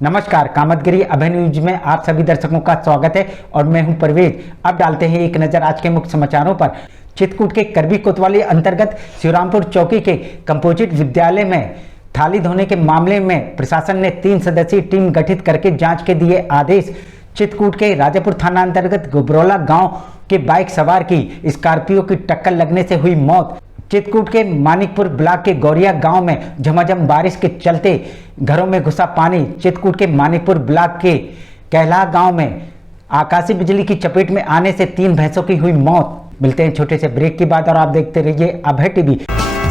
नमस्कार, कामतगिरी अभय न्यूज में आप सभी दर्शकों का स्वागत है और मैं हूं परवेज। अब डालते हैं एक नजर आज के मुख्य समाचारों पर। चित्रकूट के करबी कोतवाली अंतर्गत शिवरामपुर चौकी के कंपोजिट विद्यालय में थाली धोने के मामले में प्रशासन ने 3 सदस्यीय टीम गठित करके जांच के दिए आदेश। चित्रकूट के राजापुर थाना अंतर्गत गुबरौला गांव के बाइक सवार की स्कॉर्पियो की टक्कर लगने से हुई मौत। चित्रकूट के मानिकपुर ब्लॉक के गौरिया गांव में झमाझम बारिश के चलते घरों में घुसा पानी। चित्रकूट के मानिकपुर ब्लॉक के कहला गांव में आकाशीय बिजली की चपेट में आने से 3 भैंसों की हुई मौत। मिलते हैं छोटे से ब्रेक के बाद और आप देखते रहिए अभय टीवी।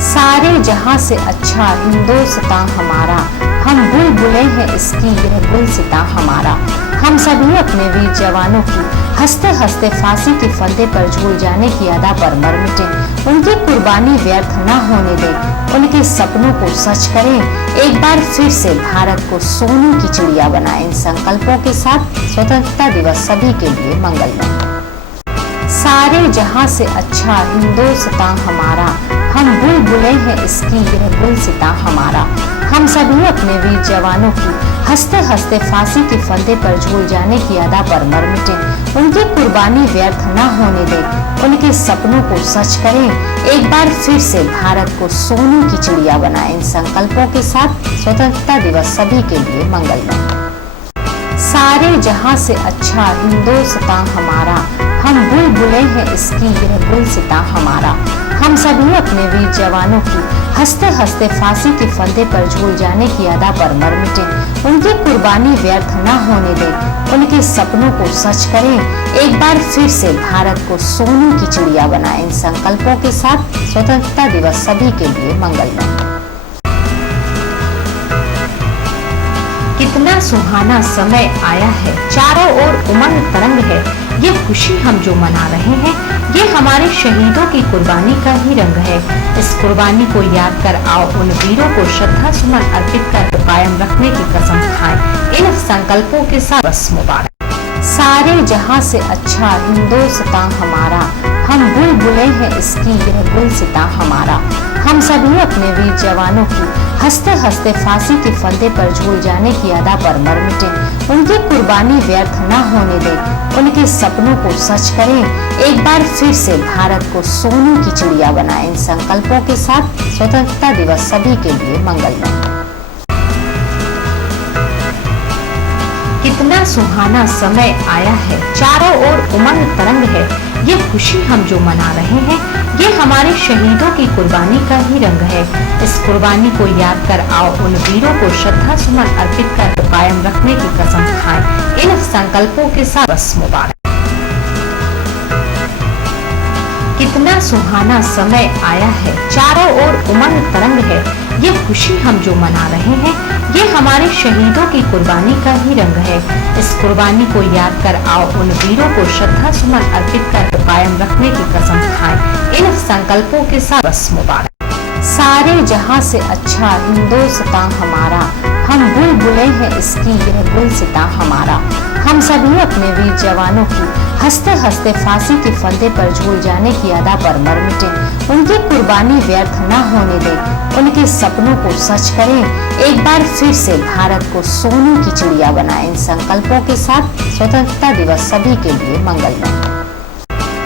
सारे जहां से अच्छा हिंदुस्तान हमारा, हम बुलबुलें हैं इसकी यह गुलसिता हमारा। हम सभी अपने वीर जवानों की हंसते हंसते फांसी के फंदे पर झूल जाने की अदा पर मर मिटे। उनकी कुर्बानी व्यर्थ न होने दें, उनके सपनों को सच करें। एक बार फिर से भारत को सोने की चिड़िया बनाएं। इन संकल्पों के साथ स्वतंत्रता दिवस सभी के लिए मंगलमय। सारे जहां से अच्छा हिंदुस्तान हमारा, हम बुलबुलें हैं इसकी यह गुलसिता हमारा। हम सभी अपने वीर जवानों की हंसते हंसते फांसी के फंदे पर झूल जाने की अदा पर मर मिटे। उनकी कुर्बानी व्यर्थ न होने दें, उनके सपनों को सच करें। एक बार फिर से भारत को सोने की चिड़िया बनाएं। इन संकल्पों के साथ स्वतंत्रता दिवस सभी के लिए मंगलमय। सारे जहां से अच्छा हिंदुस्तान हमारा, हम बुलबुलें हैं इसकी यह गुलसिता हमारा। हम सभी अपने वीर जवानों की हंसते हंसते फांसी के फंदे पर झूल जाने की अदा पर मर मिटे। उनकी कुर्बानी व्यर्थ न होने दें, उनके सपनों को सच करें। एक बार फिर से भारत को सोने की चिड़िया बनाएं। इन संकल्पों के साथ स्वतंत्रता दिवस सभी के लिए मंगलमय। कितना सुहाना समय आया है, चारों ओर उमंग तरंग है। ये खुशी हम जो मना रहे हैं, ये हमारे शहीदों की कुर्बानी का ही रंग है। इस कुर्बानी को याद कर आओ उन वीरों को श्रद्धा सुमन अर्पित कर कायम रखने की कसम खाएं। इन संकल्पों के साथ बस मुबारक। सारे जहां से अच्छा हिंदुस्तान हमारा, हम बुलबुलें हैं इसकी यह गुलसिता हमारा। हम सभी अपने वीर जवानों की हंसते हंसते फांसी के फंदे पर झूल जाने की अदा पर मर मिटे। उनकी कुर्बानी व्यर्थ न होने दें, उनके सपनों को सच करें। एक बार फिर से भारत को सोने की चिड़िया बनाएं। इन संकल्पों के साथ स्वतंत्रता दिवस सभी के लिए मंगलमय। कितना सुहाना समय आया है, चारों ओर उमंग तरंग है। ये खुशी हम जो मना रहे हैं, ये हमारे शहीदों की कुर्बानी का ही रंग है। इस कुर्बानी को याद कर आओ उन वीरों को श्रद्धा सुमन अर्पित कर कायम रखने की कसम खाएं। इन संकल्पों के साथ बस मुबारक। कितना सुहाना समय आया है, चारों ओर उमंग तरंग है। ये खुशी हम जो मना रहे हैं, ये हमारे शहीदों की कुर्बानी का ही रंग है। इस कुर्बानी को याद कर आओ उन वीरों को श्रद्धा सुमन अर्पित कर कायम रखने की कसम खाएं। इन संकल्पों के साथ बस मुबारक। सारे जहां से अच्छा हिंदुस्तान हमारा, हम बुलबुलें हैं इसकी यह गुलसिता हमारा। हम सभी अपने वीर जवानों की हंसते हंसते फांसी के फंदे पर झूल जाने की अदा पर मर मिटे। उनकी कुर्बानी व्यर्थ न होने दें, उनके सपनों को सच करें। एक बार फिर से भारत को सोने की चिड़िया बनाएं। इन संकल्पों के साथ स्वतंत्रता दिवस सभी के लिए मंगलमय।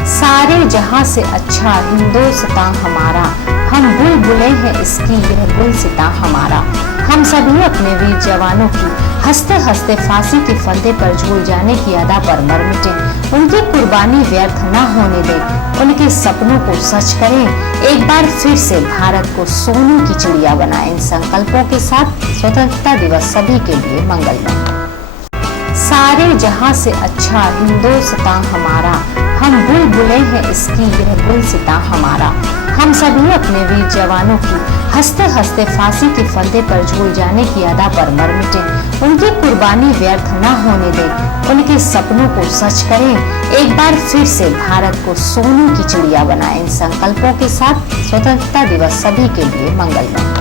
सारे जहां से अच्छा हिंदुस्तान हमारा, हम बुलबुलें हैं इसकी यह गुलसिता हमारा। हम सभी अपने वीर जवानों की हंसते हंसते फांसी के फंदे पर झूल जाने की अदा पर मर मिटे। उनकी कुर्बानी व्यर्थ न होने दें, उनके सपनों को सच करें। एक बार फिर से भारत को सोने की चिड़िया बनाएं। इन संकल्पों के साथ स्वतंत्रता दिवस सभी के लिए मंगलमय। सारे जहां से अच्छा हिंदुस्तान हमारा, हम बुलबुलें हैं इसकी यह गुलसिता हमारा। हम सभी अपने वीर जवानों की हंसते हंसते फांसी के फंदे पर झूल जाने की अदा पर मर मिटे। उनकी कुर्बानी व्यर्थ न होने दें, उनके सपनों को सच करें। एक बार फिर से भारत को सोने की चिड़िया बनाएं। इन संकल्पों के साथ स्वतंत्रता दिवस सभी के लिए मंगलमय।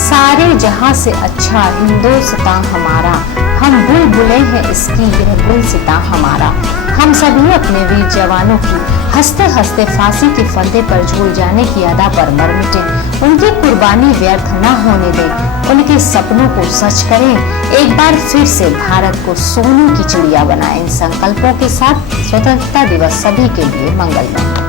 सारे जहां से अच्छा हिंदुस्तान हमारा, हम बुलबुलें हैं इसकी यह गुलसिता हमारा। हम सभी अपने वीर जवानों की हंसते हंसते फांसी के फंदे पर झूल जाने की अदा पर मर मिटे। उनकी कुर्बानी व्यर्थ न होने दें, उनके सपनों को सच करें। एक बार फिर से भारत को सोने की चिड़िया बनाएं। इन संकल्पों के साथ स्वतंत्रता दिवस सभी के लिए मंगलमय।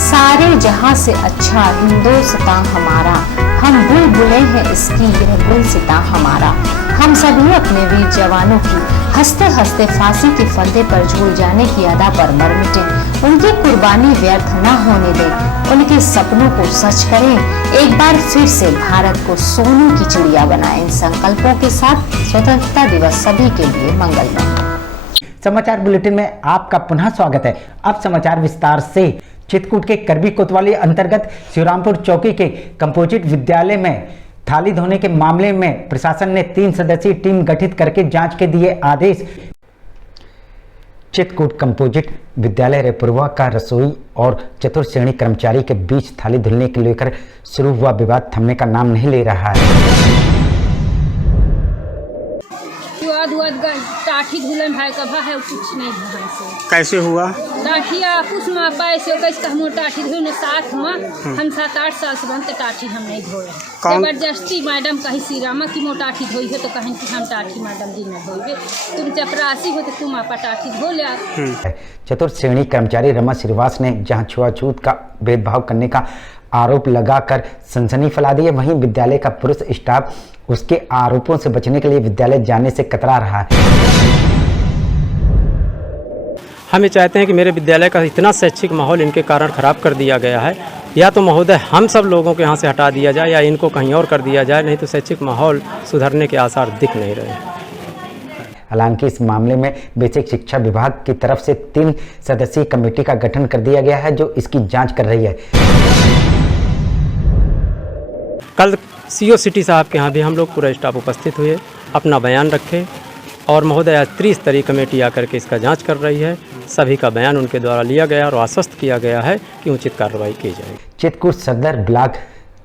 सारे जहां से अच्छा हिंदुस्तान हमारा, हम बुलबुलें हैं इसकी यह गुलसितां हमारा। हम सभी अपने वीर जवानों की हंसते हंसते फांसी के फंदे पर झूल जाने की अदा पर मर मिटे। उनकी कुर्बानी व्यर्थ न होने दें, उनके सपनों को सच करें। एक बार फिर से भारत को सोने की चिड़िया बनाएं। इन संकल्पों के साथ स्वतंत्रता दिवस सभी के लिए मंगलमय। समाचार बुलेटिन में आपका पुनः स्वागत है। अब समाचार विस्तार से। चित्रकूट के करबी कोतवाली अंतर्गत शिवरामपुर चौकी के कंपोजिट विद्यालय में थाली धोने के मामले में प्रशासन ने 3 सदस्यीय टीम गठित करके जांच के दिए आदेश। चित्रकूट कंपोजिट विद्यालय रेपुरवा का रसोई और चतुर्थ श्रेणी कर्मचारी के बीच थाली धुलने को लेकर शुरू हुआ विवाद थमने का नाम नहीं ले रहा है। टाठी धुलन भाई का भा है कुछ नहीं ढंग से। कैसे हुआ? टाठिया कुछ में पैसे कैसे हम टाठी धोने साथ में हम 7-8 साल से बनते टाठी हम नहीं धोए। जबरदस्ती मैडम कहीं सीरामा की मोटाठी टाठी धोई है तो कहीं कि हम टाठी मैडम जी न धोइबे, तुम चपरासी हो तो तुम आपा टाठी धो लिया। चतुर्थ श्रेणी कर्मचारी रमा श्रीवास ने जहां छुआछूत का भेदभाव करने का आरोप लगाकर सनसनी फैला दी है, वहीं विद्यालय का पुरुष स्टाफ उसके आरोपों से बचने के लिए विद्यालय जाने से कतरा रहा है। हम ये चाहते हैं कि मेरे विद्यालय का इतना शैक्षिक माहौल इनके कारण खराब कर दिया गया है, या तो महोदय हम सब लोगों को यहाँ से हटा दिया जाए या इनको कहीं और कर दिया जाए, नहीं तो शैक्षिक माहौल सुधरने के आसार दिख नहीं रहे। हालांकि इस मामले में बेसिक शिक्षा विभाग की तरफ से 3 सदस्यीय कमेटी का गठन कर दिया गया है जो इसकी जांच कर रही है। कल सीओ सिटी साहब के यहाँ भी हम लोग पूरा स्टाफ उपस्थित हुए, अपना बयान रखे और महोदय त्रिस्तरीय कमेटी आकर के इसका जांच कर रही है। सभी का बयान उनके द्वारा लिया गया और आश्वस्त किया गया है कि उचित कार्रवाई की जाएगी। चित्रकूट सदर ब्लॉक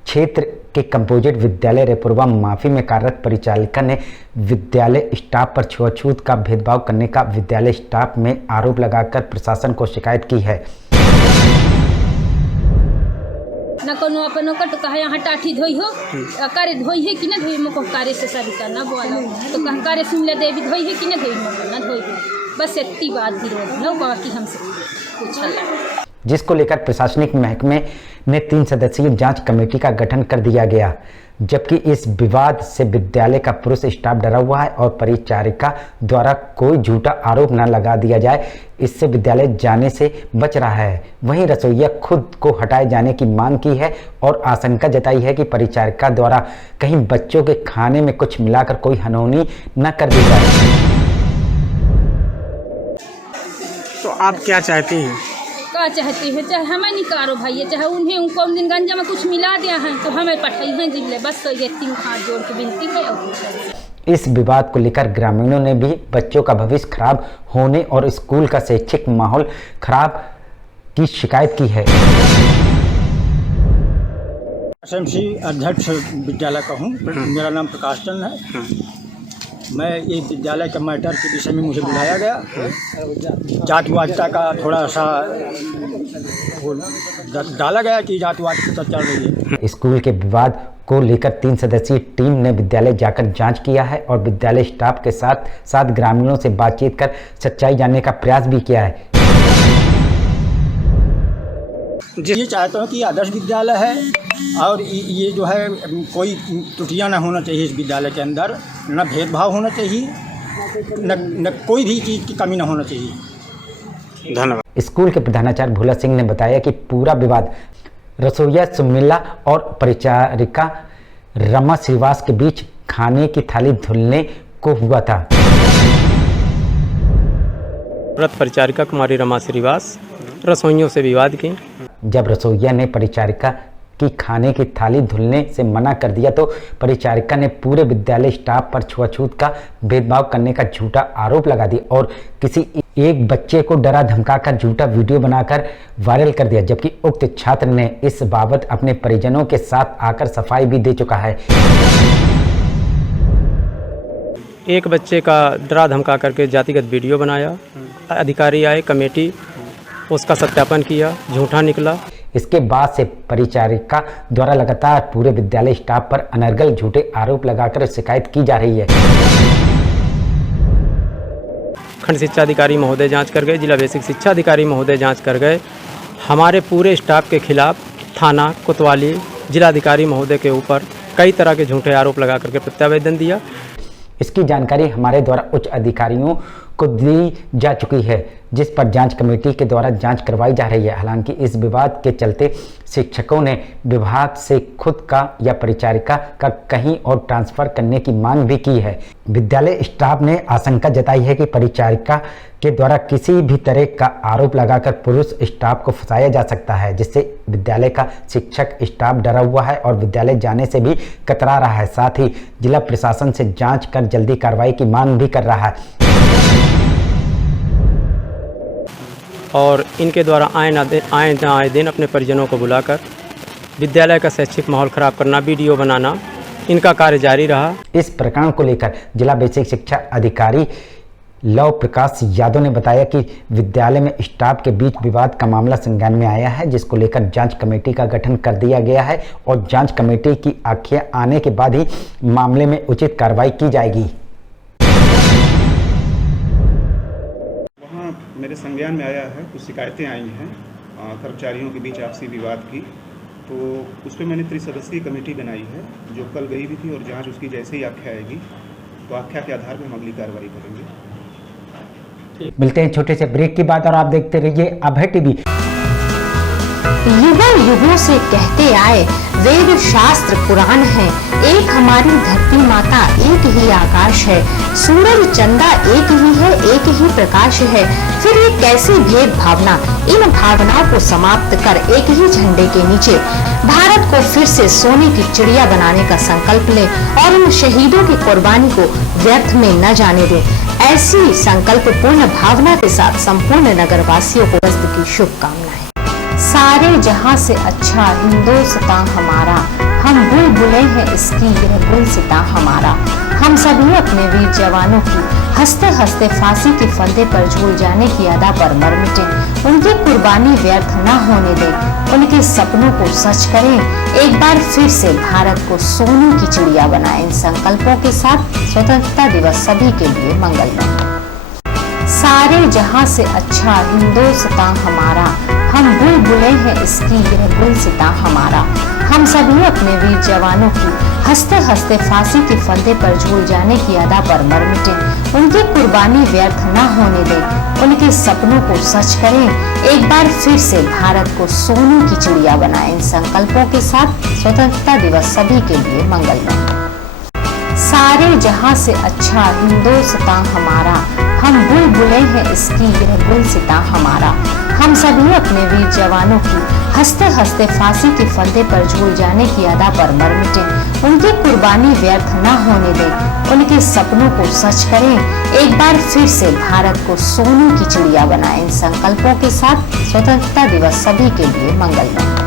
क्षेत्र के कंपोजिट विद्यालय रेपुरवा माफी में कार्यरत परिचालिका ने विद्यालय स्टाफ पर छुआछूत का भेदभाव करने का विद्यालय स्टाफ में आरोप लगाकर प्रशासन को शिकायत की है। न कोनो अपन तो कहा यहाँ टाठी धोई हो, कार्य धोई है कि न धोई मको कार्य से सरिता न बोला तो कहा कार्य शिमला देवी धोई है कि न धोई मको न धोई, बस इतनी बात विरोध न बाकी हमसे पूछा, जिसको लेकर प्रशासनिक महकमे ने 3 सदस्यीय जांच कमेटी का गठन कर दिया गया, जबकि इस विवाद से विद्यालय का पुरुष स्टाफ डरा हुआ है और परिचारिका द्वारा कोई झूठा आरोप न लगा दिया जाए, इससे विद्यालय जाने से बच रहा है। वहीं रसोइया खुद को हटाए जाने की मांग की है और आशंका जताई है कि परिचारिका द्वारा कहीं बच्चों के खाने में कुछ मिलाकर कोई अनहोनी न कर दी जाए। तो आप क्या चाहती हैं? क्या चाहती है, चाहे हमें निकारो भाई, चाहे उन्हें उनको दिन गंजा में कुछ मिला दिया है तो हमें पठाई है जिले, बस ये 3 हाथ जोड़ के विनती है। और इस विवाद को लेकर ग्रामीणों ने भी बच्चों का भविष्य खराब होने और स्कूल का शैक्षिक माहौल खराब की शिकायत की है। एसएमसी अध्यक्ष विद्यालय का हूँ, मेरा नाम प्रकाश चंद है। मैं ये विद्यालय के मैटर के विषय में मुझे बुलाया गया, जातिवादिता का थोड़ा सा डाला गया कि जातिवादिता चल रही है। स्कूल के विवाद को लेकर 3 सदस्यीय टीम ने विद्यालय जाकर जांच किया है और विद्यालय स्टाफ के साथ साथ ग्रामीणों से बातचीत कर सच्चाई जानने का प्रयास भी किया है। ये चाहता हूँ कि आदर्श विद्यालय है और ये जो है कोई त्रुटियाँ ना होना चाहिए इस विद्यालय के अंदर, न भेदभाव होना चाहिए, न कोई भी चीज़ की कमी ना होना चाहिए। धन्यवाद। स्कूल के प्रधानाचार्य भोला सिंह ने बताया कि पूरा विवाद रसोइया सुमिला और परिचारिका रमा श्रीवास के बीच खाने की थाली धुलने को हुआ था। परिचारिका कुमारी रमा श्रीवास रसोइयों से विवाद की। जब रसोइया ने परिचारिका की खाने की थाली धुलने से मना कर दिया तो परिचारिका ने पूरे विद्यालय स्टाफ पर छुआछूत का भेदभाव करने का झूठा आरोप लगा दिया और किसी एक बच्चे को डरा धमकाकर झूठा वीडियो बनाकर वायरल कर दिया, जबकि उक्त छात्र ने इस बाबत अपने परिजनों के साथ आकर सफाई भी दे चुका है। एक बच्चे का डरा धमका करके जातिगत वीडियो बनाया, अधिकारी आए, कमेटी उसका सत्यापन किया, झूठा निकला। इसके बाद से परिचारिका द्वारा लगातार पूरे विद्यालय स्टाफ पर अनर्गल झूठे आरोप लगाकर शिकायत की जा रही है। खंड शिक्षा अधिकारी महोदय जांच कर गए, जिला बेसिक शिक्षा अधिकारी महोदय जांच कर गए। हमारे पूरे स्टाफ के खिलाफ थाना कोतवाली जिलाधिकारी महोदय के ऊपर कई तरह के झूठे आरोप लगा करके प्रत्यावेदन दिया। इसकी जानकारी हमारे द्वारा उच्च अधिकारियों को दी जा चुकी है, जिस पर जांच कमेटी के द्वारा जांच करवाई जा रही है। हालांकि इस विवाद के चलते शिक्षकों ने विभाग से खुद का या परिचारिका का कहीं और ट्रांसफर करने की मांग भी की है। विद्यालय स्टाफ ने आशंका जताई है कि परिचारिका के द्वारा किसी भी तरह का आरोप लगाकर पुरुष स्टाफ को फंसाया जा सकता है, जिससे विद्यालय का शिक्षक स्टाफ डरा हुआ है और विद्यालय जाने से भी कतरा रहा है। साथ ही जिला प्रशासन से जांच कर जल्दी कार्रवाई की मांग भी कर रहा है। और इनके द्वारा आए दिन अपने परिजनों को बुलाकर विद्यालय का शैक्षिक माहौल खराब करना, वीडियो बनाना, इनका कार्य जारी रहा। इस प्रकरण को लेकर जिला बेसिक शिक्षा अधिकारी लव प्रकाश यादव ने बताया कि विद्यालय में स्टाफ के बीच विवाद का मामला संज्ञान में आया है, जिसको लेकर जांच कमेटी का गठन कर दिया गया है और जांच कमेटी की आंखें आने के बाद ही मामले में उचित कार्रवाई की जाएगी। वहाँ मेरे संज्ञान में आया है, कुछ शिकायतें आई हैं कर्मचारियों के बीच आपसी विवाद की, तो उस पर मैंने त्रिसदस्यीय कमेटी बनाई है जो कल गई भी थी और जाँच उसकी जैसे ही आख्या आएगी तो आख्या के आधार पर हम अगली कार्रवाई करेंगे। मिलते हैं छोटे से ब्रेक के बाद और आप देखते रहिए अभय टीवी। युगों युगों से कहते आए वेद शास्त्र पुराण है, एक हमारी धरती माता, एक ही आकाश है, सूरज चंदा एक ही है, एक ही प्रकाश है। फिर ये कैसी भेद भावना, इन भावनाओं को समाप्त कर एक ही झंडे के नीचे भारत को फिर से सोने की चिड़िया बनाने का संकल्प ले और उन शहीदों की कुर्बानी को व्यर्थ में न जाने दे। ऐसी संकल्प पूर्ण भावना के साथ संपूर्ण नगरवासियों को की शुभकामनाएं। सारे जहां से अच्छा हिंदुस्तान हमारा, हम बुलबुलें हैं इसकी यह गुलसिता हमारा। हम सभी अपने वीर जवानों की हंसते हंसते फांसी के फंदे पर झूल जाने की अदा पर मर मिटे। उनकी कुर्बानी व्यर्थ न होने दें, उनके सपनों को सच करें। एक बार फिर से भारत को सोने की चिड़िया बनाएं। इन संकल्पों के साथ स्वतंत्रता दिवस सभी के लिए मंगलमय। सारे जहां से अच्छा हिंदुस्तान हमारा, हम बुलबुलें हैं इसकी यह गुलसिता हमारा। हम सभी अपने वीर जवानों की हंसते हंसते फांसी के फंदे पर झूल जाने की अदा पर मर मिटे। उनकी कुर्बानी व्यर्थ न होने दें, उनके सपनों को सच करें। एक बार फिर से भारत को सोने की चिड़िया बनाएं। इन संकल्पों के साथ स्वतंत्रता दिवस सभी के लिए मंगलमय। सारे जहां से अच्छा हिंदुस्तान हमारा, हम बुलबुलें हैं इसकी यह गुलसिता हमारा। हम सभी अपने वीर जवानों की हंसते हंसते फांसी के फंदे पर झूल जाने की अदा पर मर मिटे। उनकी कुर्बानी व्यर्थ न होने दें, उनके सपनों को सच करें। एक बार फिर से भारत को सोने की चिड़िया बनाएं। इन संकल्पों के साथ स्वतंत्रता दिवस सभी के लिए मंगलमय।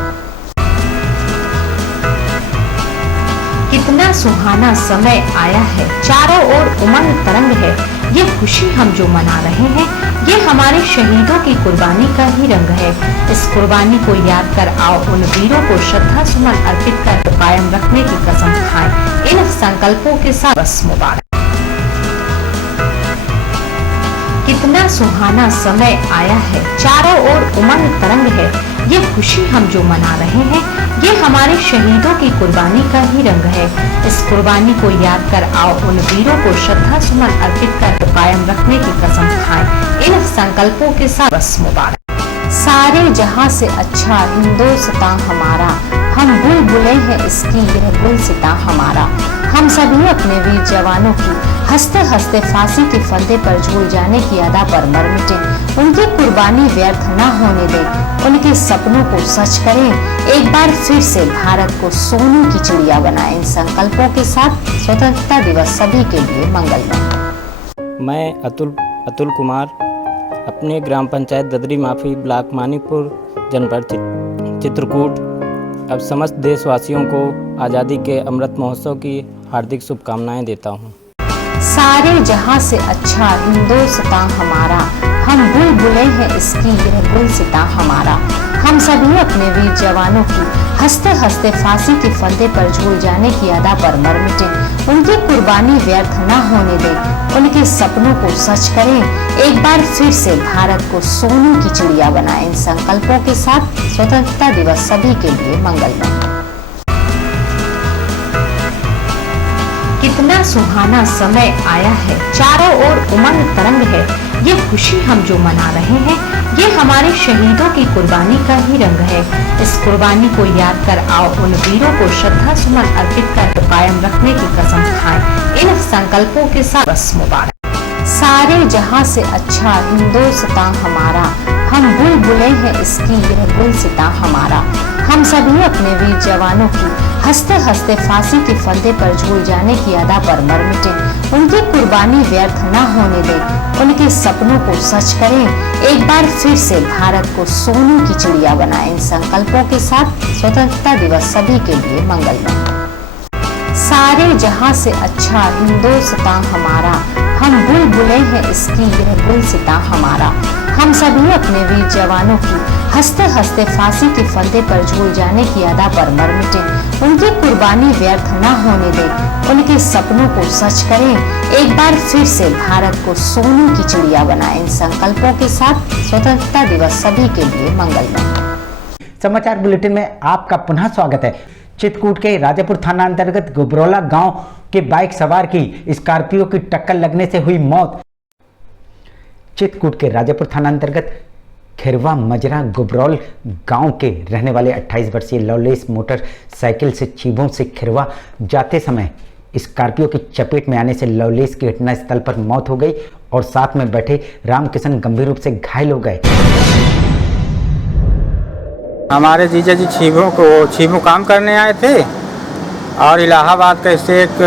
कितना सुहाना समय आया है, चारों ओर उमंग तरंग है। ये खुशी हम जो मना रहे हैं, ये हमारे शहीदों की कुर्बानी का ही रंग है। इस कुर्बानी को याद कर आओ उन वीरों को श्रद्धा सुमन अर्पित कर कायम रखने की कसम खाएं। इन संकल्पों के साथ बस मुबारक। कितना सुहाना समय आया है, चारों ओर उमंग तरंग है। ये खुशी हम जो मना रहे हैं, ये हमारे शहीदों की कुर्बानी का ही रंग है। इस कुर्बानी को याद कर आओ उन वीरों को श्रद्धा सुमन अर्पित कर कायम रखने की कसम खाएं। इन संकल्पों के साथ बस मुबारक। सारे जहां से अच्छा हिंदुस्तान हमारा, हम बुलबुलें हैं इसकी यह गुलसिता हमारा। हम सभी अपने वीर जवानों की हंसते हंसते फांसी के फंदे पर झूल जाने की अदा पर मर मिटे। उनकी कुर्बानी व्यर्थ न होने दें, उनके सपनों को सच करें। एक बार फिर से भारत को सोने की चिड़िया बनाएं। इन संकल्पों के साथ स्वतंत्रता दिवस सभी के लिए मंगलमय। मैं अतुल कुमार अपने ग्राम पंचायत ददरी माफी ब्लॉक मानिकपुर जनपद चित्रकूट अब समस्त देशवासियों को आज़ादी के अमृत महोत्सव की हार्दिक शुभकामनाएं देता हूं। सारे जहां से अच्छा हिंदुस्तान हमारा, हम बुलबुलें हैं इसकी यह गुलसितां हमारा। हम सभी अपने वीर जवानों की हंसते हंसते फांसी के फंदे पर झूल जाने की अदा पर मर मिटे। उनकी कुर्बानी व्यर्थ न होने दें, उनके सपनों को सच करें। एक बार फिर से भारत को सोने की चिड़िया बनाएं। इन संकल्पों के साथ स्वतंत्रता दिवस सभी के लिए मंगलमय। कितना सुहाना समय आया है, चारों ओर उमंग तरंग है। ये खुशी हम जो मना रहे हैं, ये हमारे शहीदों की कुर्बानी का ही रंग है। इस कुर्बानी को याद कर आओ उन वीरों को श्रद्धा सुमन अर्पित कर कायम रखने की कसम खाएं। इन संकल्पों के साथ बस मुबारक। सारे जहां से अच्छा हिंदुस्तान हमारा, हम बुलबुलें हैं इसकी यह गुलसितां हमारा। हम सभी अपने वीर जवानों की हंसते हंसते फांसी के फंदे पर झूल जाने की अदा पर मर मिटे। उनकी कुर्बानी व्यर्थ न होने दें, उनके सपनों को सच करें। एक बार फिर से भारत को सोने की चिड़िया बनाएं। इन संकल्पों के साथ स्वतंत्रता दिवस सभी के लिए मंगलमय। सारे जहां से अच्छा हिंदुस्तान हमारा, हम बुलबुलें हैं इसकी यह गुलसितां हमारा। हम सभी अपने वीर जवानों की हंसते हंसते फांसी के फंदे पर झूल जाने की अदा पर मर मिटे। उनकी कुर्बानी व्यर्थ न होने दें, उनके सपनों को सच करें। एक बार फिर से भारत को सोने की चिड़िया बनाएं। इन संकल्पों के साथ स्वतंत्रता दिवस सभी के लिए मंगलमय। समाचार बुलेटिन में आपका पुनः स्वागत है। चित्रकूट के राजापुर थाना अंतर्गत गुबरौला गांव के बाइक सवार की स्कॉर्पियो की टक्कर लगने से हुई मौत। चित्रकूट के राजापुर थाना अंतर्गत खिरवा मजरा गुबरौल गांव के रहने वाले 28 वर्षीय लवलेश मोटरसाइकिल से चीबों से खिरवा जाते समय स्कॉर्पियो की चपेट में आने से लवलेश की घटनास्थल पर मौत हो गई और साथ में बैठे रामकिशन गंभीर रूप से घायल हो गए। हमारे जीजा जी छीबू काम करने आए थे और इलाहाबाद का इससे एक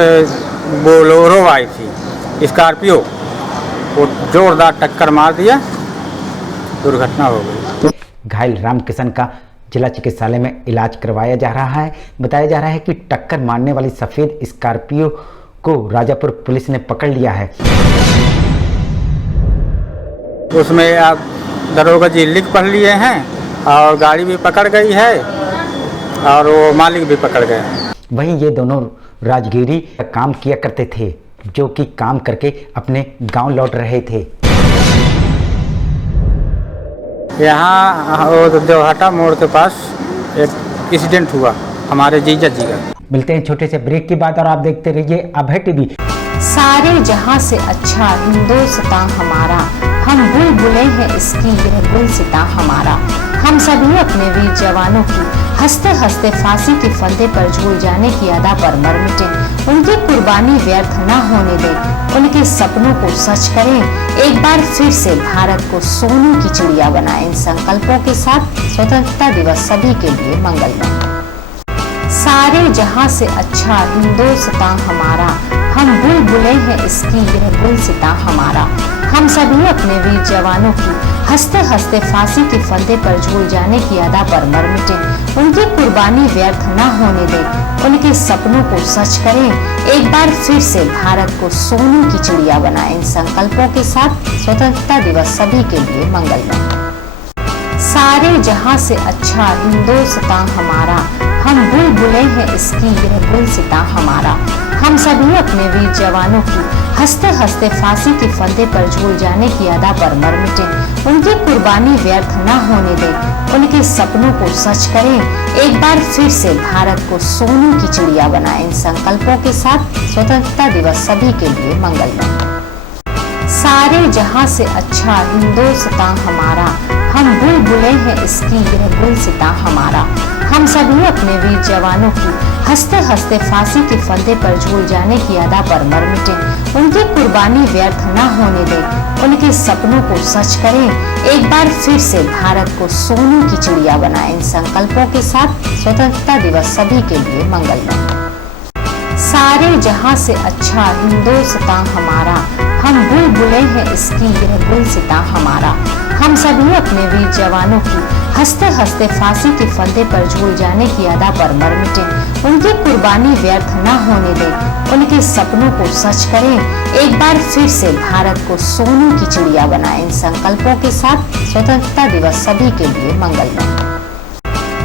बोलोरो आई थी स्कॉर्पियो, वो जोरदार टक्कर मार दिया, दुर्घटना हो गई। घायल रामकिशन का जिला चिकित्सालय में इलाज करवाया जा रहा है। बताया जा रहा है कि टक्कर मारने वाली सफेद स्कॉर्पियो को राजापुर पुलिस ने पकड़ लिया है। उसमें आप दरोगा जी लिख पढ़ लिए हैं और गाड़ी भी पकड़ गई है और वो मालिक भी पकड़ गए। वहीं ये दोनों राजगिरी का काम किया करते थे, जो कि काम करके अपने गांव लौट रहे थे। यहाँ देवहाटा मोड़ के पास एक एक्सीडेंट हुआ हमारे जीजा जी का। मिलते हैं छोटे से ब्रेक के बाद और आप देखते रहिए अभय टीवी। सारे जहां से अच्छा हिंदुस्तान हमारा, हम बुलबुलें हैं इसकी यह गुलसितां हमारा। हम सभी अपने वीर जवानों की हंसते हंसते फांसी के फंदे पर झूल जाने की अदा पर मर मिटे। उनकी कुर्बानी व्यर्थ न होने दें, उनके सपनों को सच करें। एक बार फिर से भारत को सोने की चिड़िया बनाएं। इन संकल्पों के साथ स्वतंत्रता दिवस सभी के लिए मंगलमय। सारे जहां से अच्छा हिंदुस्तान हमारा, हम बुलबुलें हैं इसकी यह गुलसितां हमारा। हम सभी अपने वीर जवानों की हंसते हंसते फांसी के फंदे पर झूल जाने की अदा पर मर मिटे। उनकी कुर्बानी व्यर्थ न होने दें, उनके सपनों को सच करें। एक बार फिर से भारत को सोने की चिड़िया बनाएं। इन संकल्पों के साथ स्वतंत्रता दिवस सभी के लिए मंगलमय। सारे जहां से अच्छा हिंदुस्तान हमारा, हम बुलबुलें हैं इसकी यह गुलसितां हमारा। हम सभी अपने वीर जवानों की हंसते हंसते फांसी के फंदे पर झूल जाने की अदा पर मर मिटे। उनकी कुर्बानी व्यर्थ न होने दें, उनके सपनों को सच करें। एक बार फिर से भारत को सोने की चिड़िया बनाएं। इन संकल्पों के साथ स्वतंत्रता दिवस सभी के लिए मंगलमय। सारे जहां से अच्छा हिंदुस्तान हमारा, हम बुलबुलें हैं इसकी यह गुलसितां हमारा। हम सभी अपने वीर जवानों की हंसते हंसते फांसी के फंदे पर झूल जाने की अदा पर मर मिटे। उनकी कुर्बानी व्यर्थ न होने दें, उनके सपनों को सच करें। एक बार फिर से भारत को सोने की चिड़िया बनाएं। इन संकल्पों के साथ स्वतंत्रता दिवस सभी के लिए मंगलमय। सारे जहां से अच्छा हिंदुस्तान हमारा, हम बुलबुलें हैं इसकी यह गुलसितां हमारा। हम सभी अपने वीर जवानों की हंसते हंसते फांसी के फंदे पर झूल जाने की अदा पर मर मिटे। उनकी कुर्बानी व्यर्थ न होने दें, उनके सपनों को सच करें। एक बार फिर से भारत को सोने की चिड़िया बनाएं। इन संकल्पों के साथ स्वतंत्रता दिवस सभी के लिए मंगलमय।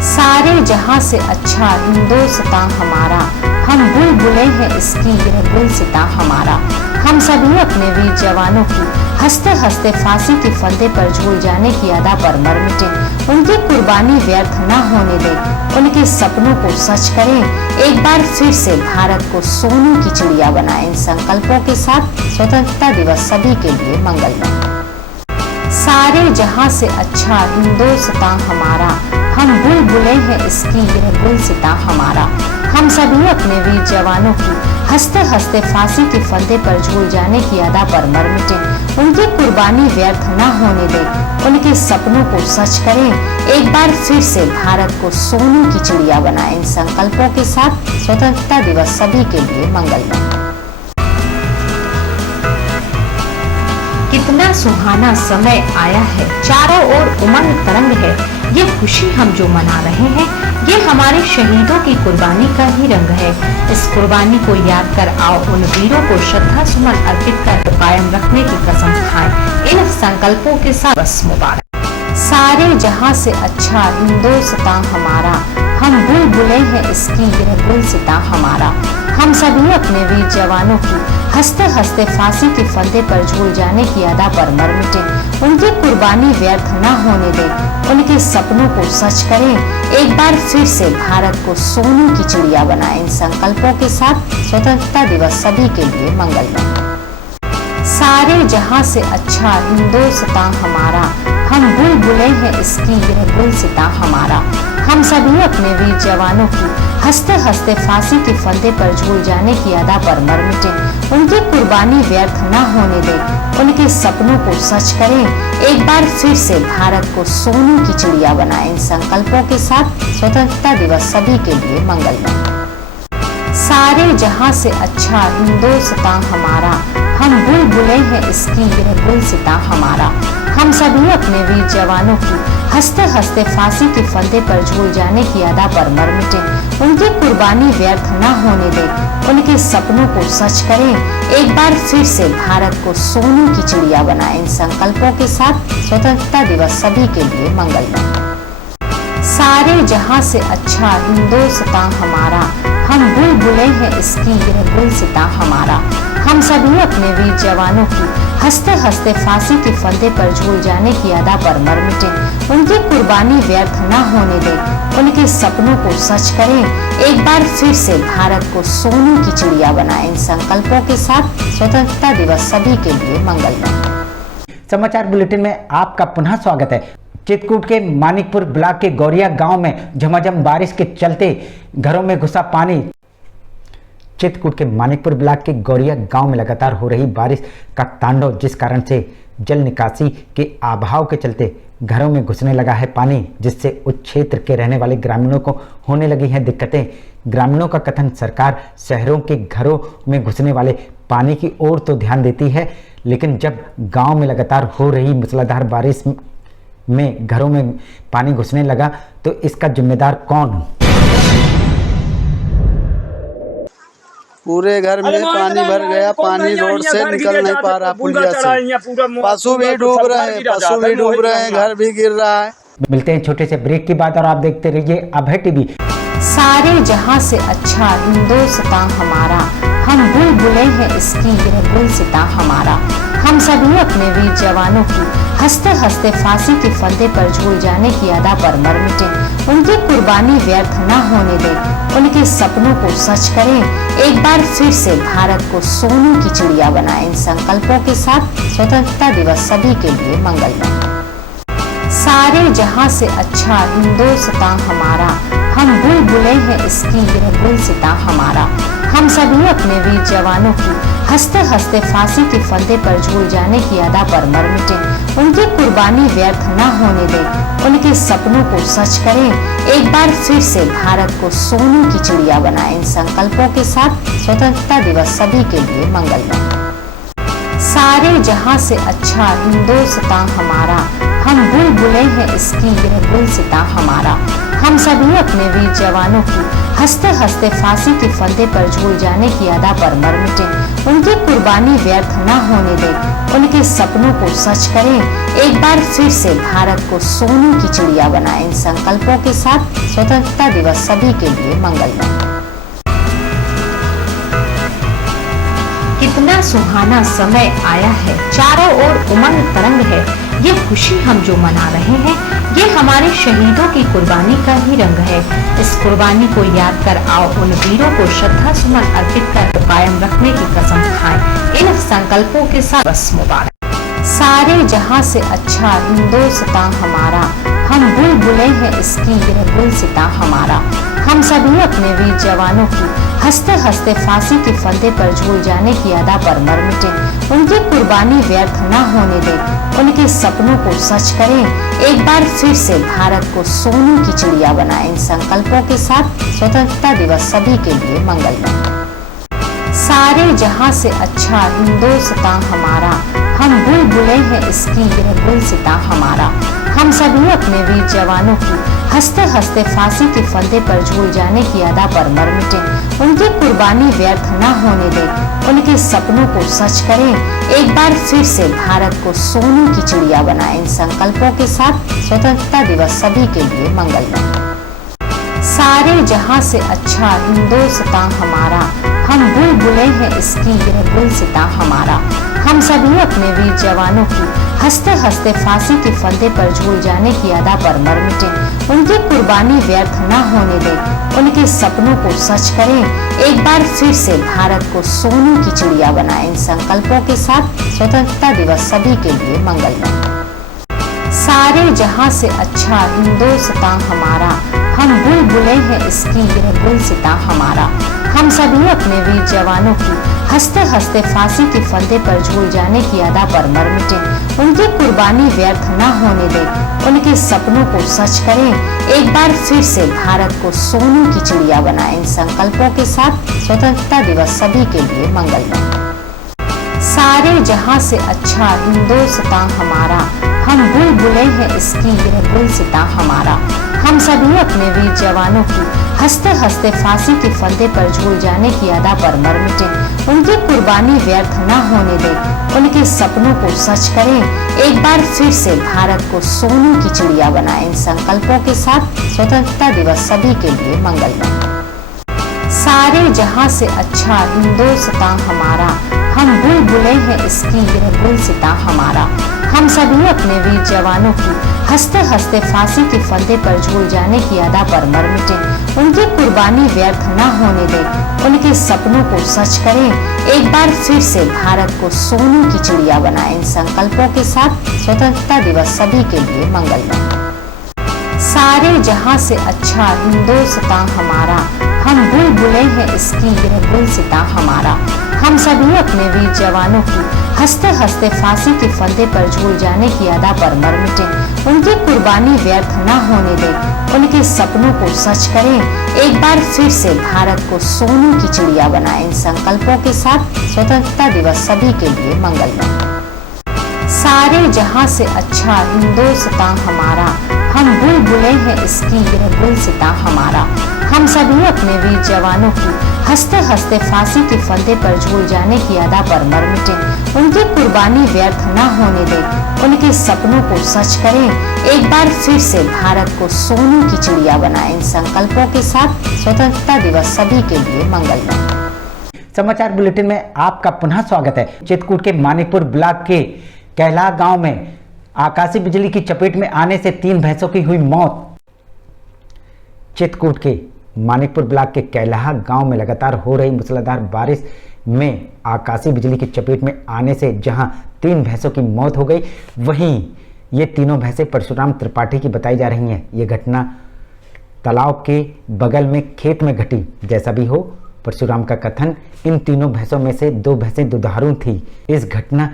सारे जहां से अच्छा हिंदुस्तान हमारा, हम बुलबुले हैं इसकी यह गुलसितां हमारा। हम सभी अपने वीर जवानों की हंसते हंसते फांसी के फंदे पर झूल जाने की अदा पर मर मिटे। उनकी कुर्बानी व्यर्थ न होने दें, उनके सपनों को सच करें। एक बार फिर से भारत को सोने की चिड़िया बनाएं। इन संकल्पों के साथ स्वतंत्रता दिवस सभी के लिए मंगलमय। सारे जहां से अच्छा हिंदुस्तान हमारा, हम बुलबुले हैं इसकी यह गुलसितां हमारा। हम सभी अपने वीर जवानों की हंसते हंसते फांसी के फंदे पर झूल जाने की अदा पर मर मिटे। उनकी कुर्बानी व्यर्थ न होने दें, उनके सपनों को सच करें। एक बार फिर से भारत को सोने की चिड़िया बनाएं। इन संकल्पों के साथ स्वतंत्रता दिवस सभी के लिए मंगलमय। कितना सुहाना समय आया है, चारों ओर उमंग तरंग है। ये खुशी हम जो मना रहे हैं, ये हमारे शहीदों की कुर्बानी का ही रंग है। इस कुर्बानी को याद कर आओ उन वीरों को श्रद्धा सुमन अर्पित कर कायम रखने की कसम खाएं। इन संकल्पों के साथ बस मुबारक। सारे जहां से अच्छा हिंदुस्तान हमारा, हम बुलबुले हैं इसकी यह गुलसितां हमारा। हम सभी अपने वीर जवानों की हंसते हंसते फांसी के फंदे पर झूल जाने की अदा पर मर मिटे। उनकी कुर्बानी व्यर्थ न होने दें, उनके सपनों को सच करें। एक बार फिर से भारत को सोने की चिड़िया बनाएं। इन संकल्पों के साथ स्वतंत्रता दिवस सभी के लिए मंगलमय। सारे जहां से अच्छा हिंदुस्तान हमारा, हम बुलबुले हैं इसकी यह गुलसितां हमारा। हम सभी अपने वीर जवानों की हंसते हंसते फांसी के फंदे पर झूल जाने की अदा पर मर मिटे। उनकी कुर्बानी व्यर्थ न होने दें, उनके सपनों को सच करें। एक बार फिर से भारत को सोने की चिड़िया बनाएं। इन संकल्पों के साथ स्वतंत्रता दिवस सभी के लिए मंगलमय। सारे जहां से अच्छा हिंदुस्तान हमारा, हम बुलबुले हैं इसकी यह गुलसितां हमारा। हम सभी अपने वीर जवानों की हंसते हंसते फांसी के फंदे पर झूल जाने की अदा पर मर मिटे। उनकी कुर्बानी व्यर्थ न होने दें, उनके सपनों को सच करें। एक बार फिर से भारत को सोने की चिड़िया बनाएं। इन संकल्पों के साथ स्वतंत्रता दिवस सभी के लिए मंगलमय। सारे जहां से अच्छा हिंदुस्तान हमारा, हम बुलबुले हैं इसकी यह गुलसितां हमारा। हम सभी अपने वीर जवानों की हंसते हंसते फांसी के फंदे पर झूल जाने की अदा पर मर मिटे। उनकी कुर्बानी व्यर्थ न होने दें, उनके सपनों को सच करें। एक बार फिर से भारत को सोने की चिड़िया बनाएं। इन संकल्पों के साथ स्वतंत्रता दिवस सभी के लिए मंगलमय। समाचार बुलेटिन में आपका पुनः स्वागत है। चित्रकूट के मानिकपुर ब्लॉक के गौरिया गांव में झमाझम बारिश के चलते घरों में घुसा पानी। चित्रकूट के मानिकपुर ब्लॉक के गौरिया गांव में लगातार हो रही बारिश का तांडव, जिस कारण से जल निकासी के अभाव के चलते घरों में घुसने लगा है पानी, जिससे उस क्षेत्र के रहने वाले ग्रामीणों को होने लगी हैं दिक्कतें। ग्रामीणों का कथन शरकार शहरों के घरों में घुसने वाले पानी की ओर तो ध्यान देती है, लेकिन जब गांव में लगातार हो रही मूसलाधार बारिश में घरों में पानी घुसने लगा तो इसका जिम्मेदार कौन? पूरे घर में पानी भर गया, पानी रोड से निकल नहीं पा रहा, पुलिया से पशु भी डूब रहे हैं, घर भी गिर रहा है। मिलते हैं छोटे से ब्रेक की बात और आप देखते रहिए अभय टीवी। सारे जहां से अच्छा हिंदुस्तान हमारा, हम बुलबुले हैं इसकी यह गुलसितां हमारा। हम सभी अपने वीर जवानों की हंसते हंसते फांसी के फंदे पर झूल जाने की अदा पर मर मिटे। उनकी कुर्बानी व्यर्थ न होने दें, उनके सपनों को सच करें। एक बार फिर से भारत को सोने की चिड़िया बनाएं। इन संकल्पों के साथ स्वतंत्रता दिवस सभी के लिए मंगलमय। सारे जहां से अच्छा हिंदुस्तान हमारा, हम बुलबुले हैं इसकी यह गुलसितां हमारा। हम सभी अपने वीर जवानों की हंसते हंसते फांसी के फंदे पर झूल जाने की अदा पर मर मिटे। उनकी कुर्बानी व्यर्थ न होने दें, उनके सपनों को सच करें। एक बार फिर से भारत को सोने की चिड़िया बनाएं। इन संकल्पों के साथ स्वतंत्रता दिवस सभी के लिए मंगलमय। सारे जहां से अच्छा हिंदुस्तान हमारा, हम हम बुलबुलें हैं इसकी यह गुलसिता हमारा। हम सभी अपने वीर जवानों की हंसते हंसते फांसी के फंदे पर झूल जाने की अदा पर मर मिटे। उनकी कुर्बानी व्यर्थ न होने दें, उनके सपनों को सच करें। एक बार फिर से भारत को सोने की चिड़िया बनाएं। इन संकल्पों के साथ स्वतंत्रता दिवस सभी के लिए मंगलमय। कितना सुहाना समय आया है, चारों ओर उमंग तरंग है। ये खुशी हम जो मना रहे हैं, ये हमारे शहीदों की कुर्बानी का ही रंग है। इस कुर्बानी को याद कर आओ उन वीरों को श्रद्धा सुमन अर्पित कर कायम रखने की कसम खाएं। इन संकल्पों के साथ बस मुबारक। सारे जहां से अच्छा हिंदुस्तान हमारा, हम बुलबुलें हैं इसकी यह गुलसिता हमारा। हम सभी अपने वीर जवानों की हंसते हंसते फांसी के फंदे पर झूल जाने की अदा पर मर मिटे। उनकी कुर्बानी व्यर्थ न होने दें, उनके सपनों को सच करें। एक बार फिर से भारत को सोने की चिड़िया बनाएं। इन संकल्पों के साथ स्वतंत्रता दिवस सभी के लिए मंगलमय। सारे जहां से अच्छा हिंदुस्तान हमारा, हम बुलबुलें हैं इसकी यह गुलसिता हमारा। हम सभी अपने वीर जवानों की हंसते हंसते फांसी के फंदे पर झूल जाने की अदा पर मर मिटे। उनकी कुर्बानी व्यर्थ न होने दें, उनके सपनों को सच करें। एक बार फिर से भारत को सोने की चिड़िया बनाएं। इन संकल्पों के साथ स्वतंत्रता दिवस सभी के लिए मंगलमय। सारे जहां से अच्छा हिंदुस्तान हमारा, हम बुलबुलें हैं इसकी यह गुलसिता हमारा। हम सभी अपने वीर जवानों की हंसते हंसते फांसी के फंदे पर झूल जाने की अदा पर मर मिटे। उनकी कुर्बानी व्यर्थ न होने दें, उनके सपनों को सच करें। एक बार फिर से भारत को सोने की चिड़िया बनाएं। इन संकल्पों के साथ स्वतंत्रता दिवस सभी के लिए मंगलमय। सारे जहां से अच्छा हिंदुस्तान हमारा, हम बुलबुलें हैं इसकी यह गुलसिता हमारा। हम सभी अपने वीर जवानों की हंसते हंसते फांसी के फंदे पर झूल जाने की अदा पर मर मिटे। उनकी कुर्बानी व्यर्थ न होने दें, उनके सपनों को सच करें। एक बार फिर से भारत को सोने की चिड़िया बनाएं। इन संकल्पों के साथ स्वतंत्रता दिवस सभी के लिए मंगलमय। सारे जहां से अच्छा हिंदुस्तान हमारा, हम बुलबुलें हैं इसकी यह गुलसिता हमारा। हम सभी अपने वीर जवानों की हंसते हंसते फांसी के फंदे पर झूल जाने की अदा पर मर मिटे। उनकी कुर्बानी व्यर्थ न होने दें, उनके सपनों को सच करें। एक बार फिर से भारत को सोने की चिड़िया बनाएं। इन संकल्पों के साथ स्वतंत्रता दिवस सभी के लिए मंगलमय। सारे जहां से अच्छा हिंदुस्तान हमारा, हम बुलबुलें हैं इसकी यह गुलसिता हमारा। हम सभी अपने वीर जवानों की हंसते हंसते फांसी के फंदे पर झूल जाने की अदा पर मर मिटे। उनकी कुर्बानी व्यर्थ न होने दें, उनके सपनों को सच करें। एक बार फिर से भारत को सोने की चिड़िया बनाएं। इन संकल्पों के साथ स्वतंत्रता दिवस सभी के लिए मंगलमय। सारे जहां से अच्छा हिंदुस्तान हमारा, हम बुलबुलें हैं इसकी यह गुलसिता हमारा। हम सभी अपने वीर जवानों की हंसते हंसते फांसी के फंदे पर झूल जाने की अदा पर मर मिटे। उनकी कुर्बानी व्यर्थ न होने दें, उनके सपनों को सच करें। एक बार फिर से भारत को सोने की चिड़िया बनाएं। इन संकल्पों के साथ स्वतंत्रता दिवस सभी के लिए मंगलमय। सारे जहां से अच्छा हिंदुस्तान हमारा, हम बुलबुलें हैं इसकी यह गुलसिता हमारा। हम सभी अपने वीर जवानों की हंसते हंसते फांसी के फंदे पर झूल जाने की अदा पर मर मिटे। उनकी कुर्बानी व्यर्थ न होने दें, उनके सपनों को सच करें। एक बार फिर से भारत को सोने की चिड़िया बनाएं। इन संकल्पों के साथ स्वतंत्रता दिवस सभी के लिए मंगलमय। समाचार बुलेटिन में आपका पुनः स्वागत है। चित्रकूट के मानिकपुर ब्लॉक के कैलाह गांव में आकाशीय बिजली की चपेट में आने से 3 भैंसों की हुई मौत। चित्रकूट के मानिकपुर ब्लॉक के कैलाह गांव में लगातार हो रही मूसलाधार बारिश में आकाशीय बिजली की चपेट में आने से जहां 3 भैंसों की मौत हो गई, वहीं ये तीनों भैंसें परशुराम त्रिपाठी की बताई जा रही हैं। ये घटना तालाब के बगल में खेत में घटी। जैसा भी हो, परशुराम का कथन, इन तीनों भैंसों में से 2 भैंसें दुधारू थी। इस घटना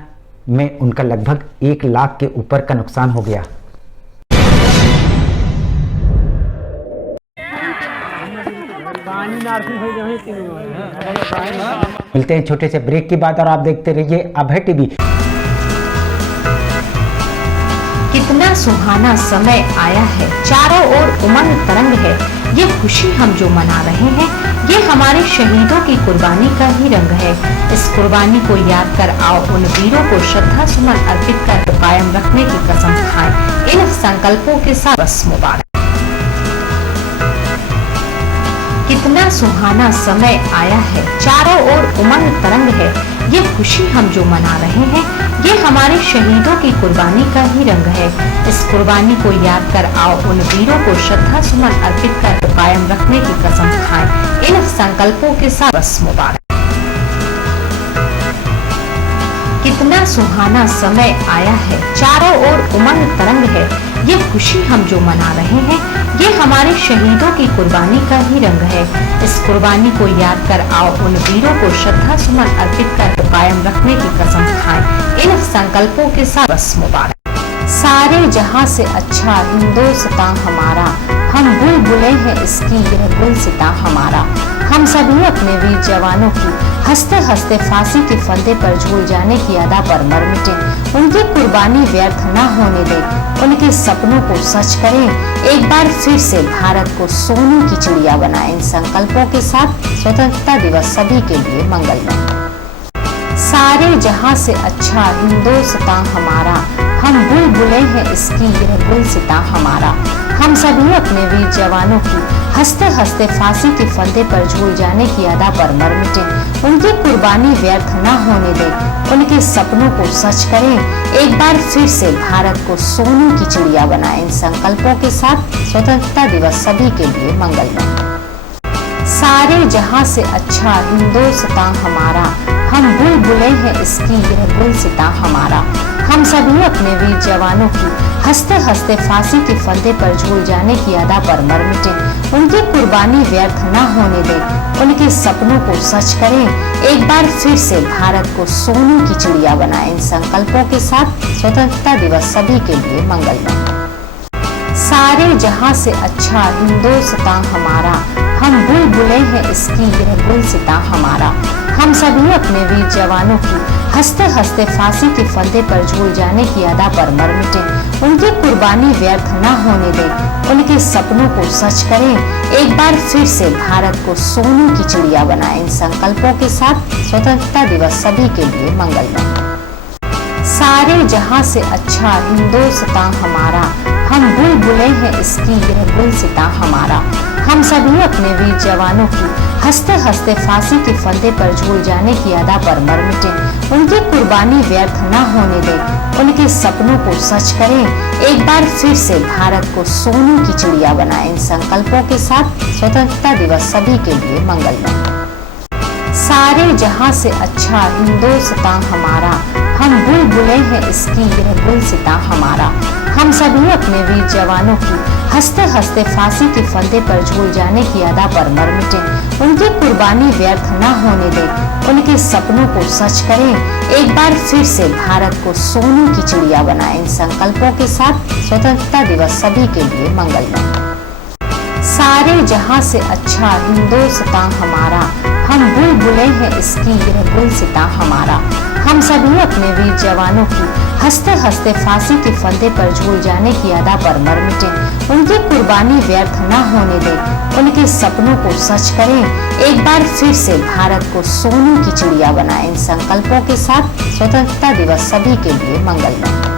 में उनका लगभग 1 लाख के ऊपर का नुकसान हो गया। मिलते हैं छोटे से ब्रेक के बाद और आप देखते रहिए अभय टीवी। कितना सुहाना समय आया है, चारों ओर उमंग तरंग है। ये खुशी हम जो मना रहे हैं, ये हमारे शहीदों की कुर्बानी का ही रंग है। इस कुर्बानी को याद कर आओ उन वीरों को श्रद्धा सुमन अर्पित कर कायम रखने की कसम खाएं। इन संकल्पों के साथ बस मुबारक। कितना सुहाना समय आया है, चारों ओर उमंग तरंग है। ये खुशी हम जो मना रहे हैं, ये हमारे शहीदों की कुर्बानी का ही रंग है। इस कुर्बानी को याद कर आओ उन वीरों को श्रद्धा सुमन अर्पित कर कायम रखने की कसम खाएं। इन संकल्पों के साथ बस मुबारक। कितना सुहाना समय आया है, चारों ओर उमंग तरंग है। ये खुशी हम जो मना रहे हैं, ये हमारे शहीदों की कुर्बानी का ही रंग है। इस कुर्बानी को याद कर आओ उन वीरों को श्रद्धा सुमन अर्पित कर कायम रखने की कसम खाएं। इन संकल्पों के साथ बस मुबारक। सारे जहां से अच्छा हिंदुस्तान हमारा, हम बुलबुले हैं इसकी यह गुलसिता हमारा। हम सभी अपने वीर जवानों की हंसते हंसते फांसी के फंदे पर झूल जाने की अदा पर मर मिटे। उनकी कुर्बानी व्यर्थ न होने दें, उनके सपनों को सच करें। एक बार फिर से भारत को सोने की चिड़िया बनाएं। इन संकल्पों के साथ स्वतंत्रता दिवस सभी के लिए मंगलमय। सारे जहां से अच्छा हिंदुस्तान हमारा, हम बुलबुले हैं इसकी यह गुलसिता हमारा। हम सभी अपने वीर जवानों की हंसते हंसते फांसी के फंदे पर झूल जाने की अदा पर मर मिटे। उनकी कुर्बानी व्यर्थ न होने दें, उनके सपनों को सच करें। एक बार फिर से भारत को सोने की चिड़िया बनाएं। इन संकल्पों के साथ स्वतंत्रता दिवस सभी के लिए मंगलमय। सारे जहां से अच्छा हिंदुस्तान हमारा, हम बुलबुले हैं इसकी यह गुलसिता हमारा। हम सभी अपने वीर जवानों की हंसते हंसते फांसी के फंदे पर झूल जाने की अदा पर मर मिटे। उनकी कुर्बानी व्यर्थ न होने दें, उनके सपनों को सच करें। एक बार फिर से भारत को सोने की चिड़िया बनाएं। इन संकल्पों के साथ स्वतंत्रता दिवस सभी के लिए मंगलमय। सारे जहां से अच्छा हिंदुस्तान हमारा, हम बुलबुले हैं इसकी यह गुलसिता हमारा। हम सभी अपने वीर जवानों की हंसते हंसते फांसी के फंदे पर झूल जाने की अदा पर मर मिटे। उनकी कुर्बानी व्यर्थ न होने दें, उनके सपनों को सच करें। एक बार फिर से भारत को सोने की चिड़िया बनाएं। इन संकल्पों के साथ स्वतंत्रता दिवस सभी के लिए मंगलमय। सारे जहां से अच्छा हिंदुस्तान हमारा, हम बुलबुले हैं इसकी यह गुलसिता हमारा। हम सभी अपने वीर जवानों की हंसते हंसते फांसी के फंदे पर झूल जाने की अदा पर मर मिटे। उनकी कुर्बानी व्यर्थ न होने दें, उनके सपनों को सच करें। एक बार फिर से भारत को सोने की चिड़िया बनाएं। इन संकल्पों के साथ स्वतंत्रता दिवस सभी के लिए मंगलमय। सारे जहां से अच्छा हिंदुस्तान हमारा, हम बुलबुले हैं इसकी यह गुलसिता हमारा। हम सभी अपने वीर जवानों की हंसते हंसते फांसी के फंदे पर झूल जाने की अदा पर मर मिटे। उनकी कुर्बानी व्यर्थ न होने दें, उनके सपनों को सच करें। एक बार फिर से भारत को सोने की चिड़िया बनाएं। इन संकल्पों के साथ स्वतंत्रता दिवस सभी के लिए मंगलमय। सारे जहां से अच्छा हिंदुस्तान हमारा, हम बुलबुले हैं इसकी यह गुलसिता हमारा। हम सभी अपने वीर जवानों की हंसते हंसते फांसी के फंदे पर झूल जाने की अदा पर मर मिटे। उनकी कुर्बानी व्यर्थ न होने दें, उनके सपनों को सच करें। एक बार फिर से भारत को सोने की चिड़िया बनाएं। इन संकल्पों के साथ स्वतंत्रता दिवस सभी के लिए मंगलमय।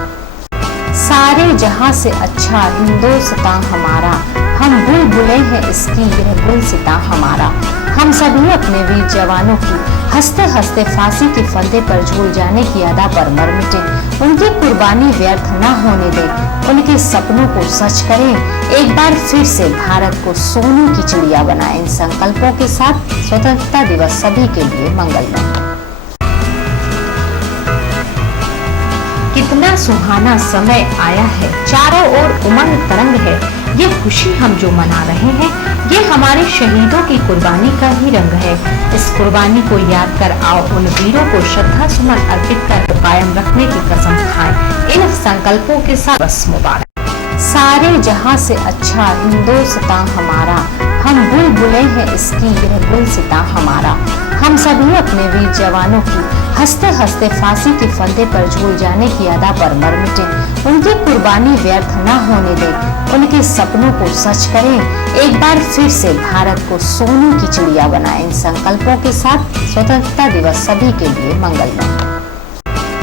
सारे जहां से अच्छा हिंदुस्तान हमारा, हम बुलबुले हैं इसकी यह गुलसिता हमारा। हम सभी अपने वीर जवानों की हंसते हंसते फांसी के फंदे पर झूल जाने की अदा पर मर मिटे। उनकी कुर्बानी व्यर्थ न होने दें, उनके सपनों को सच करें। एक बार फिर से भारत को सोने की चिड़िया बनाएं। इन संकल्पों के साथ स्वतंत्रता दिवस सभी के लिए मंगलमय। कितना सुहाना समय आया है, चारों ओर उमंग तरंग है। ये खुशी हम जो मना रहे हैं, ये हमारे शहीदों की कुर्बानी का ही रंग है। इस कुर्बानी को याद कर आओ उन वीरों को श्रद्धा सुमन अर्पित कर कायम रखने की कसम खाएं। इन संकल्पों के साथ बस मुबारक। सारे जहां से अच्छा हिंदुस्तान हमारा, हम बुलबुले हैं इसकी यह गुलसिता हमारा। हम सभी अपने वीर जवानों की हंसते हंसते फांसी के फंदे पर झूल जाने की अदा पर मर मिटे। उनकी कुर्बानी व्यर्थ न होने दें, उनके सपनों को सच करें, एक बार फिर से भारत को सोने की चिड़िया बनाएं। इन संकल्पों के साथ स्वतंत्रता दिवस सभी के लिए मंगलमय।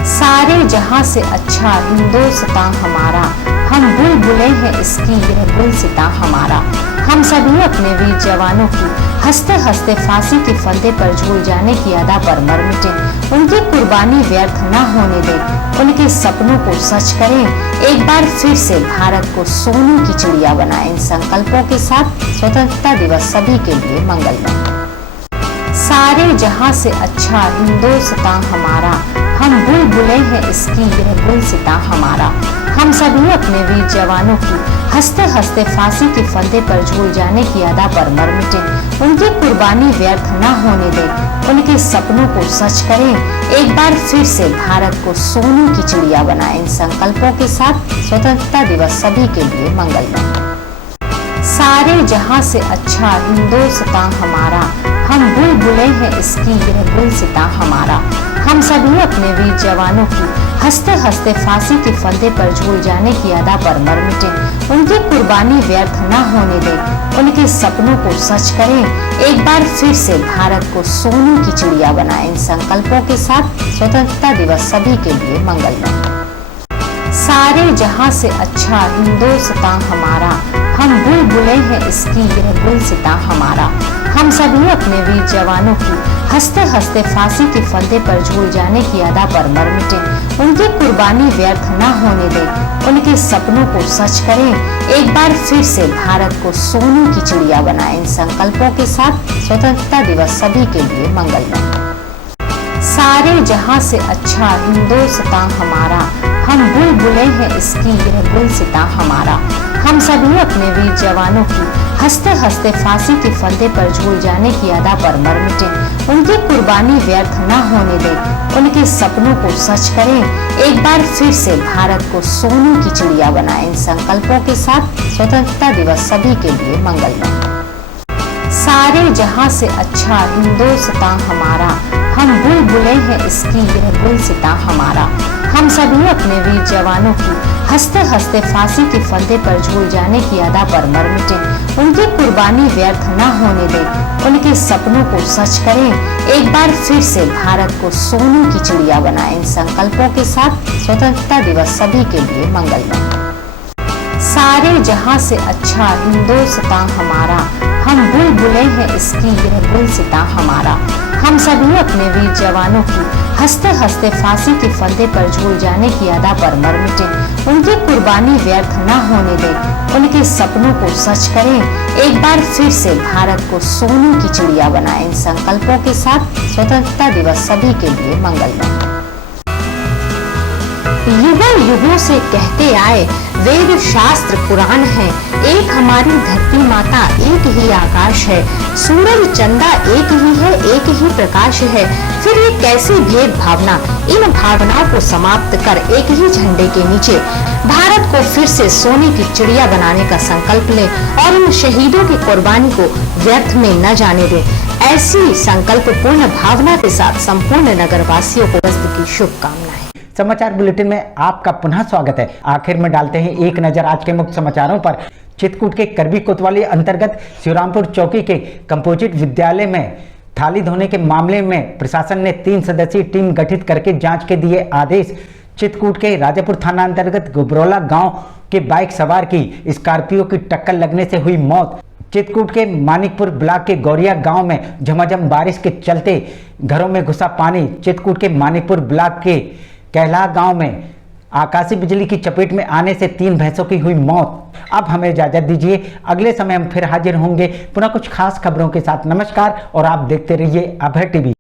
सारे जहां से अच्छा हिंदुस्तान हमारा, हम बुलबुलें हैं इसकी यह गुलसिता हमारा। हम सभी अपने वीर जवानों की हंसते हंसते फांसी के फंदे पर झूल जाने की अदा पर मर मिटे, उनकी कुर्बानी व्यर्थ न होने दें, उनके सपनों को सच करें, एक बार फिर से भारत को सोने की चिड़िया बनाएं। इन संकल्पों के साथ स्वतंत्रता दिवस सभी के लिए मंगलमय। सारे जहां से अच्छा हिंदुस्तान हमारा, हम बुलबुलें हैं इसकी यह गुलसिता हमारा। हम सभी अपने वीर जवानों की हंसते हंसते फांसी के फंदे पर झूल जाने की अदा पर मर मिटे, उनकी कुर्बानी व्यर्थ न होने दें, उनके सपनों को सच करें, एक बार फिर से भारत को सोने की चिड़िया बनाएं। इन संकल्पों के साथ स्वतंत्रता दिवस सभी के लिए मंगलमय। सारे जहां से अच्छा हिंदुस्तान हमारा, हम बुलबुलें हैं इसकी यह गुलसिता हमारा। हम सभी अपने वीर जवानों की हंसते हंसते फांसी के फंदे पर झूल जाने की अदा पर मर मिटे, उनकी कुर्बानी व्यर्थ न होने दें, उनके सपनों को सच करें, एक बार फिर से भारत को सोने की चिड़िया बनाएं। इन संकल्पों के साथ स्वतंत्रता दिवस सभी के लिए मंगलमय। सारे जहां से अच्छा हिंदुस्तान हमारा, हम बुलबुलें हैं इसकी यह गुलसिता हमारा। हम सभी अपने वीर जवानों की हंसते हंसते फांसी के फंदे पर झूल जाने की अदा पर मर मिटे, उनकी कुर्बानी व्यर्थ न होने दें, उनके सपनों को सच करें, एक बार फिर से भारत को सोने की चिड़िया बनाएं। इन संकल्पों के साथ स्वतंत्रता दिवस सभी के लिए मंगलमय। सारे जहां से अच्छा हिंदुस्तान हमारा, हम बुलबुलें हैं इसकी यह गुलसिता हमारा। हम सभी अपने वीर जवानों की हंसते हंसते फांसी के फंदे पर झूल जाने की अदा पर मर मिटे, उनकी कुर्बानी व्यर्थ न होने दें, उनके सपनों को सच करें, एक बार फिर से भारत को सोने की चिड़िया बनाएं। इन संकल्पों के साथ स्वतंत्रता दिवस सभी के लिए मंगलमय। सारे जहां से अच्छा हिंदुस्तान हमारा, हम बुलबुलें हैं इसकी यह गुलसिता हमारा। हम सभी अपने वीर जवानों की हंसते हंसते फांसी के फंदे पर झूल जाने की अदा पर मर मिटे, उनकी कुर्बानी व्यर्थ न होने दें, उनके सपनों को सच करें, एक बार फिर से भारत को सोने की चिड़िया बनाएं। इन संकल्पों के साथ स्वतंत्रता दिवस सभी के लिए मंगलमय। सारे जहां से अच्छा हिंदुस्तान हमारा, हम बुलबुलें हैं इसकी यह गुलसिता हमारा। हम सभी अपने वीर जवानों की हंसते हंसते फांसी के फंदे पर झूल जाने की अदा पर मर मिटे, उनकी कुर्बानी व्यर्थ न होने दें, उनके सपनों को सच करें, एक बार फिर से भारत को सोने की चिड़िया बनाएं। इन संकल्पों के साथ स्वतंत्रता दिवस सभी के लिए मंगलमय। युगों युगों से कहते आए वेद शास्त्र पुराण है, एक हमारी धरती माता एक ही आकाश है, सूरज चंदा एक ही है, एक ही प्रकाश है, फिर ये कैसी भेद भावना, इन भावनाओं को समाप्त कर एक ही झंडे के नीचे भारत को फिर से सोने की चिड़िया बनाने का संकल्प ले और इन शहीदों की कुर्बानी को व्यर्थ में न जाने दे। ऐसी संकल्प पूर्ण भावना के साथ संपूर्ण नगरवासियों को की शुभकामनाएं। समाचार बुलेटिन में आपका पुनः स्वागत है। आखिर में डालते हैं एक नजर आज के मुख्य समाचारों पर। चित्रकूट के करबी कोतवाली अंतर्गत शिवरामपुर चौकी के कंपोजिट विद्यालय में थाली धोने के मामले में प्रशासन ने 3 सदस्यीय टीम गठित करके जांच के दिए आदेश। चित्रकूट के राजापुर थाना अंतर्गत गुबरौला गांव के बाइक सवार की स्कॉर्पियो की टक्कर लगने से हुई मौत। चित्रकूट के मानिकपुर ब्लॉक के गौरिया गांव में झमाझम बारिश के चलते घरों में घुसा पानी। चित्रकूट के मानिकपुर ब्लॉक के कैला गांव में आकाशीय बिजली की चपेट में आने से 3 भैंसों की हुई मौत। अब हमें इजाजत दीजिए, अगले समय हम फिर हाजिर होंगे पुनः कुछ खास खबरों के साथ। नमस्कार और आप देखते रहिए अभय टीवी।